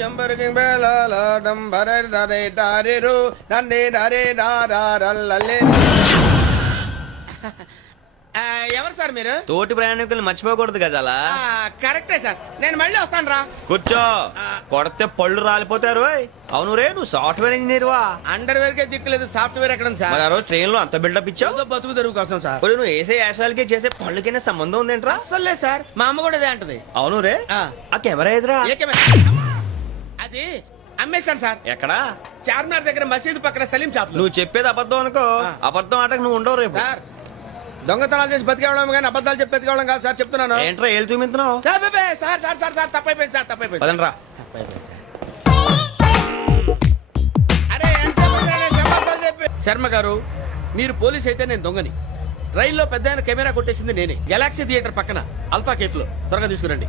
జంబరకింగ్ బేలాల డంబర దరే దారిరు నన్నే నరే నారల్లలే. ఎవరు సార్ మీరు? తోటి ప్రయాణికులు మర్చిపోకూడదు గజాల. కరెక్టే సార్, నేను మళ్ళీ వస్తాను రా. కూర్చో, కొడితే పళ్ళు రాలిపోతారు. అవును రే, నువ్వు సాఫ్ట్వేర్ ఇంజనీర్ వా? అండర్వేర్ కే దిక్కులేదు, సాఫ్ట్వేర్ ఎక్కడ ఉంది సార్? మరి ఆ రోజు ట్రైన్ లో అంత బిల్డప్ ఇచ్చావు. బతుకు తెరువు కోసం సార్. ఒరేయ్, నువ్వు వేసే యాశాలకి చేసే పళ్ళకైనా సంబంధం ఉందేంట్రా? అస్సలే సార్, మా అమ్మ కూడా అదే అంటది. అవును రే, ఆ కెమెరా ఎదురా? ఏ కెమెరా? అది అమ్మేశాను సార్. ఎక్కడా? చార్మినార్ దగ్గర మసీదు పక్కన సలీం షాప్. నువ్వు చెప్పేది అబద్ధం అనుకో. అబద్ధం ఆటకు నువ్వు ఉండవు రేపు. సార్, దొంగతనాలు చేసి బతికేవడం కానీ అబద్ధాలు చెప్పి బతికేవడం కాదు సార్, చెప్తున్నాను. ఏంట్రా ఏళ్ళు చూపించినావు? Sir sir sir sir sir తప్పైపోయింది సార్, తప్పైపోయింది. పదండ్రా. అరే ఎంతసేపు చెప్పి. శర్మ గారు, మీరు పోలీస్ అయితే నేను దొంగని. రైల్లో పెద్ద కెమెరా కొట్టేసింది నేనే. గెలాక్సీ థియేటర్ పక్కన అల్ఫా కేఫ్ లో. త్వరగా తీసుకురండి.